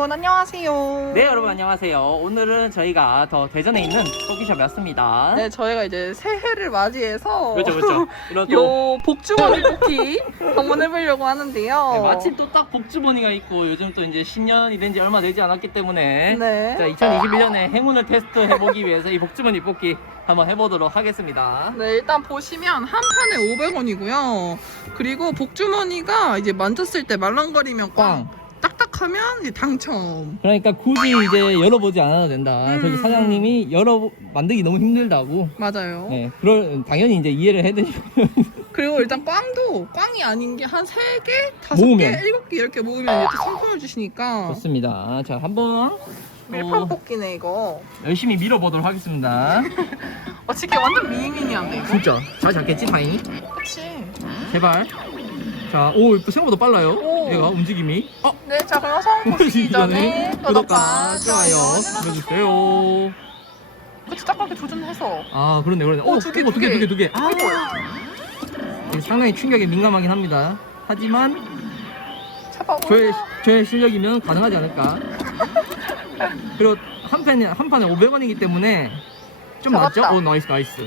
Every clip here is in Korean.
여러분 안녕하세요. 네 여러분 안녕하세요 오늘은 저희가 더 대전에 있는 토끼숍에 왔습니다 네, 저희가 이제 새해를 맞이해서 그렇죠 그렇죠 이런 또 요 복주머니 뽑기 한번 해보려고 하는데요. 네, 마침 또 딱 복주머니가 있고 요즘 또 이제 신년이 된 지 얼마 되지 않았기 때문에 네. 자 2021년에 행운을 테스트 해 보기 위해서 이 복주머니 뽑기 한번 해보도록 하겠습니다 네, 일단 보시면 한 판에 500원이고요. 그리고 복주머니가 이제 만졌을 때 말랑거리면 꽝, 하면 당첨. 그러니까 굳이 이제 열어보지 않아도 된다 음. 저기 사장님이 열어 만들기 너무 힘들다고 맞아요. 네 그럴 당연히 이제 이해를 해드리고 그리고 일단 꽝도 꽝이 아닌 게한 3개, 5개, 모으면. 7개 이렇게 모으면 이제 또 상품을 주시니까 좋습니다 자 한번 밀판 어, 뽑기네 이거. 열심히 밀어보도록 하겠습니다 어, 진짜 완전 미니미니한데 이거. 진짜 잘 잡겠지 다행히 그치. 제발. 자, 오, 생각보다 빨라요. 오. 얘가 움직임이. 어, 네, 자 그럼 성공 보시기 전에 구독과 좋아요 눌러주세요. 그치 딱하게 조준해서. 아, 그렇네, 그렇네. 오, 오, 두 개, 오, 두 개. 두 개, 두 개. 아, 이거 이게 상당히 충격에 민감하긴 합니다. 하지만 잡아 저의. 저의 실력이면 가능하지 않을까. 그리고 한 판에 한 판에 500원이기 때문에 좀 잡았다. 낫죠? 오, 나이스, 나이스.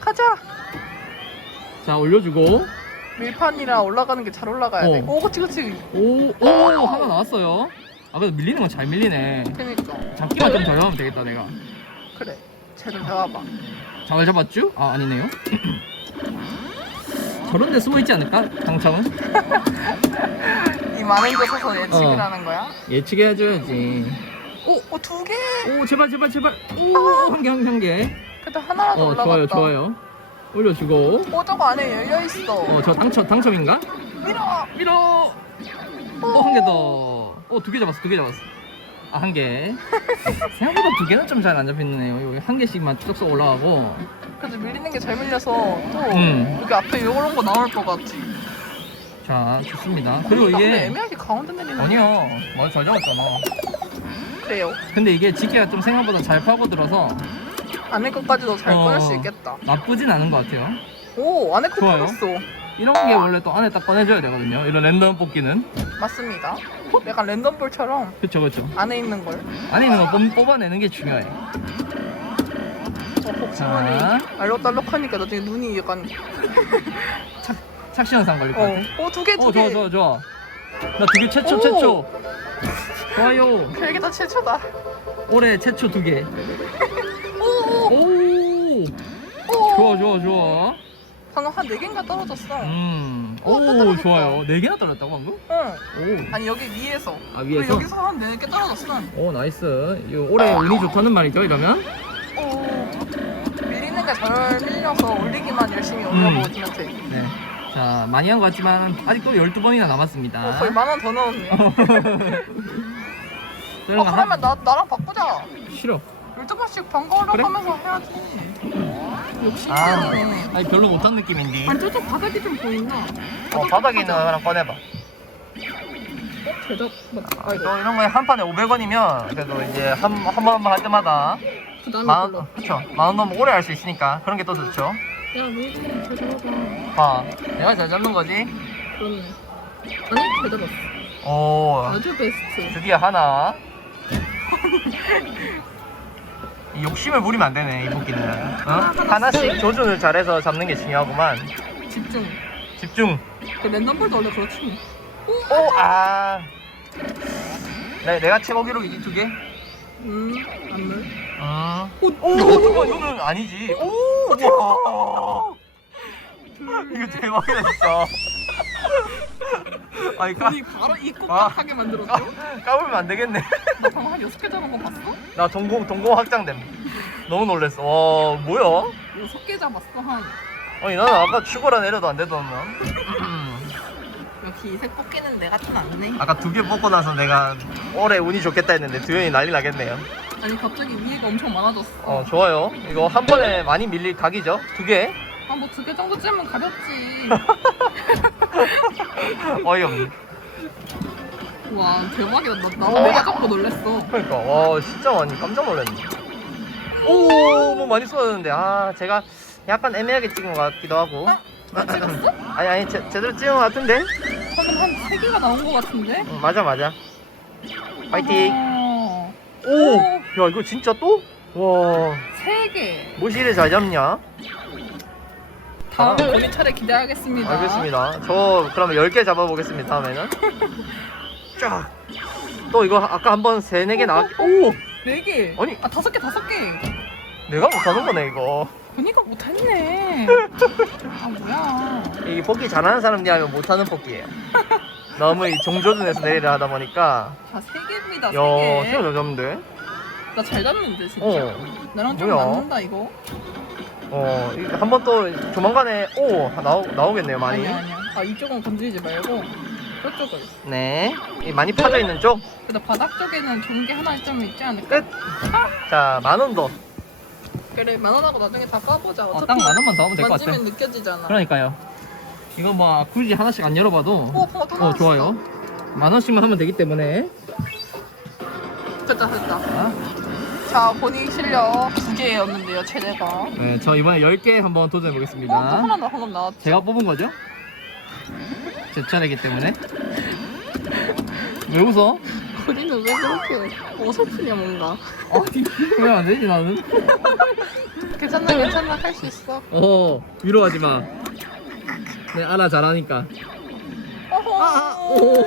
가자. 자, 올려주고. 밀판이라 올라가는 게 잘 올라가야 돼. 어. 오, 그치 그치. 오, 오, 하나 나왔어요. 아, 그래도 밀리는 건 잘 밀리네. 그니까. 잡기만 좀 잘 하면 되겠다, 내가. 그래. 쟤좀 잡아봐. 잘 잡았죠? 아 아니네요. 저런 데 숨어 있지 않을까? 당첨은? 이 많은 곳에서 예측을 어. 하는 거야. 예측해 줘야지. 오, 오, 두 개. 오 제발 제발 제발. 오 한 개 한 개 한 개. 그래도 하나라도 어 올라갔다. 좋아요 좋아요. 올려주고. 오, 저거 안에 열려 있어. 어 저 당첨 당첨인가? 밀어. 밀어. 어한 개 더. 어 두 개 잡았어 두 개 잡았어. 아 한 개. 생각보다 두 개는 좀 잘 안 잡히네요. 여기 한 개씩만 쏙쏙 올라가고. 그래도 밀리는 게 잘 밀려서 또 음. 여기 앞에 이런 거 나올 것 같지. 자 좋습니다. 그리고 근데 이게 애매하게 가운데 내리는. 아니야. 뭐잘 잡았잖아. 그래요. 근데 이게 지게가 좀 생각보다 잘 파고들어서 안에 것까지도 잘 어. 꺼낼 수 있겠다. 나쁘진 않은 것 같아요. 오, 안에 거 좋아요. 꺼냈어. 이런 게 원래 또 안에 딱 꺼내줘야 되거든요. 이런 랜덤 뽑기는. 맞습니다. 약간 랜덤볼처럼 그쵸, 그쵸. 안에 있는 걸. 안에 있는 거 뽑, 뽑아내는 게 중요해. 어, 복주머니 자. 알록달록하니까 나중에 눈이 약간 착시 현상 걸릴 것 같아. 어, 오, 두 개, 두 오, 개. 좋아, 좋아, 좋아. 나 두 개 최초, 오. 최초. 좋아요. 별게 다 최초다. 올해 최초 두 개. 좋아, 좋아, 좋아. 방금 한네 개인가 떨어졌어. 음. 오, 또 오, 떨어졌다. 좋아요. 네 개나 떨어졌다고 방금? 응. 오. 아니 여기 위에서. 아, 위에서? 여기서 한네개 떨어졌어. 오, 나이스. 이 올해 운이 좋다는 말이죠, 이러면? 오. 밀리는 게 잘 밀려서 올리기만 열심히 음. 올려보시면 돼. 네. 자, 많이 한 것 같지만 아직도 12번이나 남았습니다. 어, 거의 만원 더 넣었네. 어, 거 그러면 한- 나, 나랑 바꾸자. 싫어. 12번씩 번거롭 그래? 하면서 해야지. 역시 아, 네 아니 별로 못한 느낌인데. 아니 저쪽 바닥이 좀 보인다. 어, 바닥에 있는 거 하나 꺼내봐. 어? 대답 맞다. 너 이런 거에 한 판에 500원이면 그래도 이제 한한번할 때마다 부담이 만 별로. 원, 그렇죠. 만원 넘으면 오래 할 수 있으니까 그런 게 또 좋죠. 야, 밀지 대답하자. 봐, 내가 잘 잡는 거지. 그러네. 아니 대답했어. 오, 아주 베스트. 드디어 하나. 이 욕심을 부리면 안 되네 이 뽑기는. 어? 하나씩 조준을 잘해서 잡는 게 중요하구만. 집중. 집중. 그 랜덤볼도 원래 그렇지. 오, 아. 내, 내가 최고 기록이지 두 개. 음, 안 돼. 어. 오, 오, 이거는 아니지. 오, 우와. 이거 대박이다, 진짜. 아니, 까, 이 바로 이 아. 꼿꼿하게 만들었죠? 까, 까불면 안 되겠네. 나 방금 한 여섯 개 잡은 거 봤어? 나 동공, 동공 확장됨. 너무 놀랬어. 와, 뭐야? 여섯 개 잡았어 한. 아니, 나는 아까 추가라 내려도 안 되던 놈. 역시 이색 뽑기는 내가 좀 낫네. 아까 두 개 뽑고 나서 내가 올해 운이 좋겠다 했는데 두현이 난리 나겠네요. 아니 갑자기 위에가 엄청 많아졌어. 어, 좋아요. 이거 한 번에 많이 밀릴 각이죠? 두 개? 아 뭐 두 개 정도 쯤은 가볍지. 어이없네. 와 대박이다. 나, 나도 내가 잡고 놀랬어. 그러니까 와 진짜 많이 깜짝 놀랐네. 오, 뭐 많이 쏟았는데 아 제가 약간 애매하게 찍은 것 같기도 하고. 찍었어? 아니 아니 제, 제대로 찍은 것 같은데? 방금 한세 개가 나온 거 같은데? 어, 맞아 맞아. 파이팅. 어, 오! 야, 이거 진짜 또? 와, 세 개. 뭐시를 잘 잡냐? 다음 아. 우리 차례 기대하겠습니다. 알겠습니다. 저 그러면 10개 잡아보겠습니다, 다음에는. 쫙. 또 이거 아까 한번 3, 4개 나왔, 오! 네 개. 아니. 아 다섯 개 다섯 개. 내가 못하는 거네, 이거. 보니까 못했네. 아 뭐야. 이 뽑기 잘하는 사람들이 하면 못하는 뽑기예요. 너무 이 종조준에서 내리를 하다 보니까. 다 세 개입니다. 세 야, 개. 시간 잘 잡는데? 나 잘 잡는데 진짜. 어. 나랑 좀 뭐야? 맞는다 이거. 어, 한 번 또 조만간에, 오! 나오, 나오겠네요, 많이. 아니야 아니야. 아 이쪽은 건드리지 말고 저쪽을. 네. 이 많이 파져 있는 쪽. 근데 바닥 쪽에는 좋은 게 하나 좀 있지 않을까? 끝! 자, 만 원 더. 그래 만 원하고 나중에 다 까보자. 어, 어차피 딱만 원만 더 하면 될 것 같아. 만지면 느껴지잖아. 그러니까요. 이거 뭐 굳이 하나씩 안 열어봐도 오 방어 다어 나왔어. 좋아요. 만 원씩만 하면 되기 때문에 됐다 됐다. 자, 자 본인 실력 두 개였는데요 최대가. 네, 저 이번에 10개 한번 도전해 어? 또 보겠습니다. 하나 나 방금 나왔죠? 제가 뽑은 거죠? 제 차례이기 때문에. 왜 웃어? 본인은 왜 그렇게 어설프냐 뭔가. 아니, 그냥 안 되지 나는. 괜찮아 괜찮아 할수 있어. 어, 위로하지 마. 네, 알아 잘하니까. 어허. 오.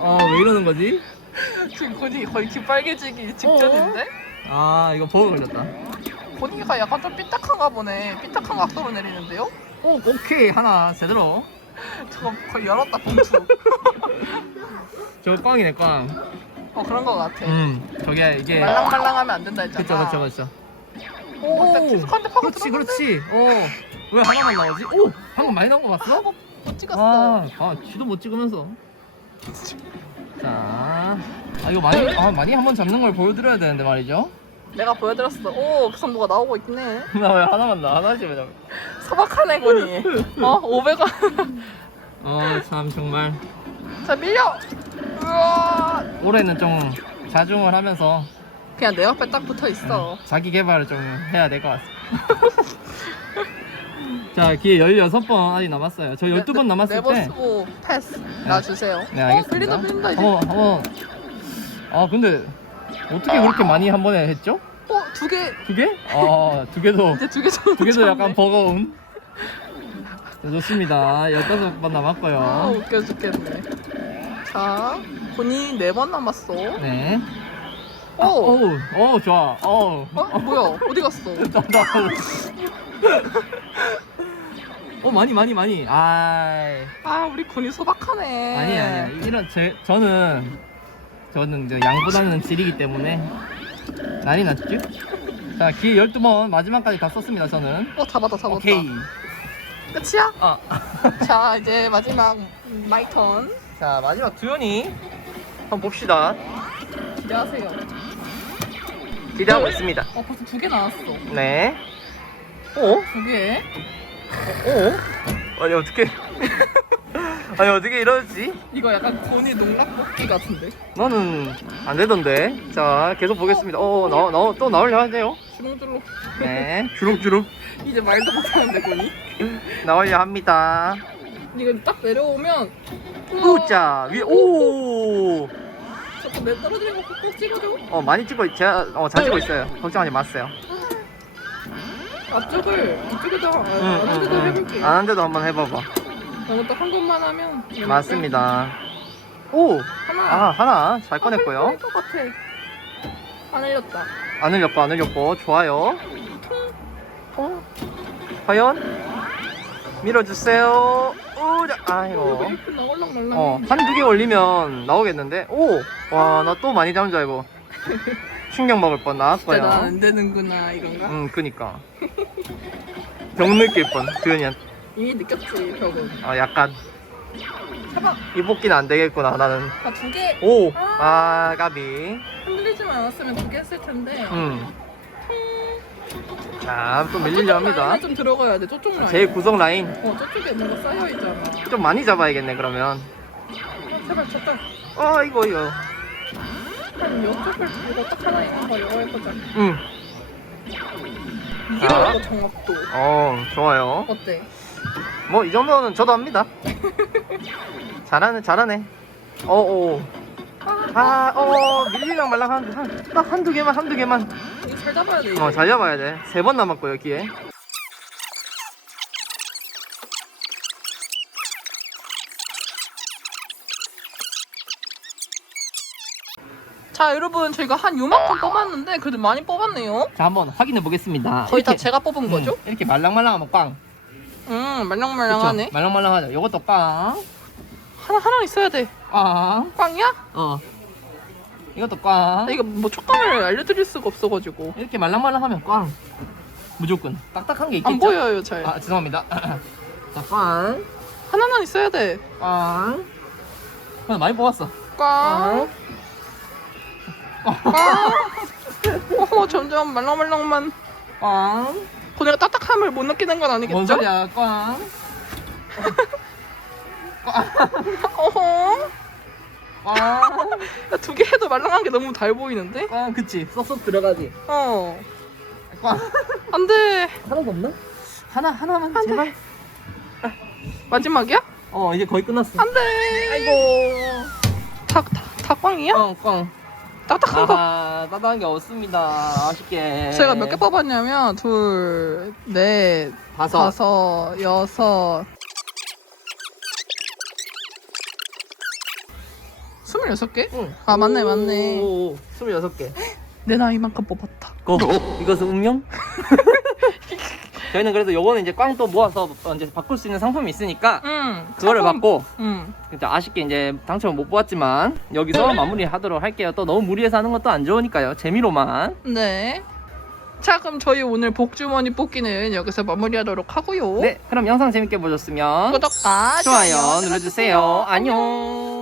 아, 왜 이러는 거지? 지금 본이 거의 귀 빨개지기 직전인데? 아, 이거 버그 걸렸다. 본이가 약간 좀 삐딱한가 보네. 삐딱한 각도로 내리는데요? 오, 오케이. 하나 제대로. 저거 거의 열었다 봉투. 저 꽝이네, 꽝. 어 그런 거 같아. 음, 저게 이게. 말랑말랑하면 안 된다 했잖아. 그쵸, 그쵸, 그쵸. 오, 나 계속한테 파고 그렇지, 그렇지. 어. 왜 하나만 나오지? 오! 방금 많이 나온 거 봤어? 못 찍었어. 아, 아, 쥐도 못 찍으면서. 자, 아 이거 많이, 아 많이 한번 잡는 걸 보여드려야 되는데 말이죠. 내가 보여드렸어. 오, 그 뭐가 나오고 있네. 나 왜 하나만 나 하나씩 왜 잡? 소박하네, 권이. 어, 500원. 어, 참 정말 자, 밀려! 우와! 올해는 좀 자중을 하면서 그냥 내 옆에 딱 붙어 있어. 자기 개발을 좀 해야 될 것 같아. 자, 기회 16번 아직 남았어요. 저 12번 남았을 네버 때. 쓰고 패스 놔주세요. 네, 어, 알겠습니다. 밀린다, 밀린다, 이제. 한번, 한번. 아, 근데 어떻게 그렇게 많이 한 번에 했죠? 어, 두 개. 두 개? 아, 두 개도. 이제 두개 정도. 두 개도. 약간 버거운. 네, 좋습니다. 15번 아, 남았고요. 웃겨 죽겠네. 자, 본인 네 번 남았어. 네. 오! 아, 어우, 어우, 좋아. 어우. 어? 뭐야? 어디 갔어? 나, 나. 어, 많이, 많이, 많이. 아이. 아, 우리 군이 소박하네. 아니, 아니. 이런, 제, 저는, 저는 이제 양보다는 질이기 때문에 난리 났죠? 자, 기회 12 번 마지막까지 다 썼습니다, 저는. 어, 잡았다, 잡았다. 오케이. 끝이야? 아. 자, 이제 마지막 마이 턴. 자, 마지막 두현이. 한번 봅시다. 기대하세요. 기대하고 있습니다. 어, 벌써 두 개 나왔어. 네. 오? 두 개. 오? 아니, 어떻게. 아니, 어떻게 이러지? 이거 약간 군이 농락 뽑기 같은데. 너는 안 되던데. 자, 계속 보겠습니다. 어, 나, 나, 또 나오려 하네요. 주렁주렁. 네. 주룩주룩 이제 말도 못하는데 군이. 나오려 합니다. 이거 딱 내려오면. 우자, 위, 오! 자꾸 내 떨어지는 거 꼭 찍어줘. 어, 많이 찍고, 제가, 어, 잘 찍고 있어요. 걱정하지 마세요. 앞쪽을 이쪽에다 아, 응, 응, 안쪽에다 응. 해볼게. 안 한데도 한번 해봐봐. 너무 딱한 것만 하면. 맞습니다. 오! 하나. 아, 하나 잘 꺼냈고요. 할것 같아. 안 흘렸다. 안 흘렸고, 안 흘렸고, 좋아요. 어? 과연? 밀어주세요. 우자, 아이고. 어, 한두 개 올리면 나오겠는데? 오! 와, 나 또 많이 잡은 줄 알고. 충격 먹을 뻔 진짜 나왔고요. 난안 되는구나 이건가? 응, 그니까. 병 느낄 뻔, 두현이한테. 이미 느꼈지 벽은. 어, 약간. 해봐. 이 뽑기는 안 되겠구나, 나는. 아두 개. 오! 아, 까비. 흔들리지만 않았으면 두 개 했을 텐데. 음. 자, 또 밀리려 합니다. 라인에 좀 들어가야 돼. 저쪽 라인. 제 구성 라인 어 저쪽에 뭔가 쌓여 있잖아. 좀 많이 잡아야겠네, 그러면. 제발 제발. 어, 이거, 이거. 한 옆쪽을 이거 딱 하나 있는 거 이거 해보자. 응. 이게 자. 바로 정확도. 어, 좋아요. 어때? 뭐, 이 정도는 저도 합니다. 잘하네, 잘하네. 어 어 아 어 밀리랑 말랑 한딱 한두 개만 한두 개만 이거 잘 잡아야 돼. 어잘 잡아야 돼 세 번 남았고요 기회 자 여러분 저희가 한 요만큼 뽑았는데 그래도 많이 뽑았네요. 자 한번 확인해 보겠습니다 거의 다 이렇게, 제가 뽑은 음, 거죠? 이렇게 말랑말랑하면 꽝 음 그쵸? 말랑말랑하네. 말랑말랑하죠 요것도 꽝 하나 하나 있어야 돼. 꽝. 꽝이야? 어. 이것도 꽝. 아, 이거 뭐 촉감을 알려드릴 수가 없어가지고 이렇게 말랑말랑하면 꽝. 무조건. 딱딱한 게 있겠죠? 안 보여요 잘. 아, 죄송합니다. 자, 꽝. 하나는 있어야 돼. 꽝. 형 많이 뽑았어. 꽝. 꽝. 어 점점 말랑말랑만. 꽝. 고내가 딱딱함을 못 느끼는 건 아니겠죠? 뭔 소리야, 꽝. 어허. 꽝. 두 개 해도 말랑한 게 너무 달 보이는데? 꽝, 그치. 쏙쏙 들어가지. 어. 꽝. 안 돼. 하나도 없나? 하나, 하나만, 안 돼. 제발. 마지막이야? 어, 이제 거의 끝났어. 안 돼. 아이고. 다, 다, 다 꽝이야? 꽝, 꽝. 딱딱한 거. 아, 따다한 게 없습니다. 아쉽게. 제가 몇 개 뽑았냐면 둘, 넷, 다섯. 다섯, 여섯, 스물여섯 개? 응. 아 맞네 맞네. 오, 26개. 내 나이만큼 뽑았다. 고. 이것은 운명? 저희는 그래도 요거는 이제 꽝 또 모아서 어, 이제 바꿀 수 있는 상품이 있으니까 응. 그거를 상품- 받고 응. 진짜 아쉽게 이제 당첨을 못 뽑았지만 여기서 마무리하도록 할게요. 또 너무 무리해서 하는 것도 안 좋으니까요. 재미로만. 네. 자 그럼 저희 오늘 복주머니 뽑기는 여기서 마무리하도록 하고요. 네, 그럼 영상 재밌게 보셨으면 구독과 좋아요 눌러주세요. 안녕.